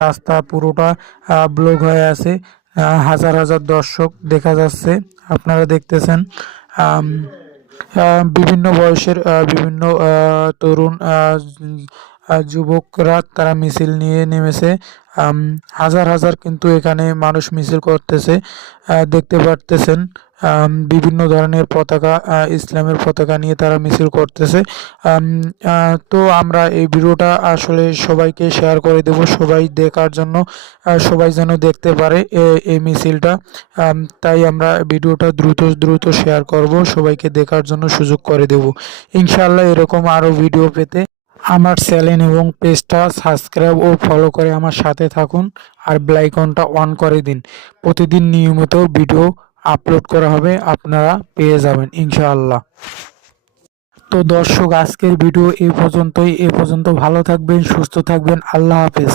রাস্তা পুরোটা ব্লক হয়ে আছে। হাজার হাজার দর্শক দেখা যাচ্ছে, আপনারা দেখতেছেন। আম, বিভিন্ন বয়সের বিভিন্ন তরুণ যুবকরা তারা মিছিল নিয়ে নেমেছে। আম, হাজার হাজার কিন্তু এখানে মানুষ মিছিল করতেছে, দেখতে পারতেছেন। বিভিন্ন ধরনের পতাকা, ইসলামের পতাকা নিয়ে তারা মিছিল করতেছে। আম, তো আমরা এই ভিডিওটা আসলে সবাইকে শেয়ার করে দেব, সবাই দেখার জন্য, সবাই যেন দেখতে পারে এই মিছিলটা। তাই আমরা ভিডিওটা দ্রুত দ্রুত শেয়ার করব, সবাইকে দেখার জন্য সুযোগ করে দেব। ইনশাআল্লাহ এরকম আরও ভিডিও পেতে আমার চ্যানেল এবং পেজটা সাবস্ক্রাইব ও ফলো করে আমার সাথে থাকুন, আর বেল আইকনটা অন করে দিন। প্রতিদিন নিয়মিত ভিডিও আপলোড করা হবে, আপনারা পেয়ে যাবেন ইনশাআল্লাহ। তো দর্শক, আজকের ভিডিও এ পর্যন্তই। এ পর্যন্ত ভালো থাকবেন, সুস্থ থাকবেন। আল্লাহ হাফেজ।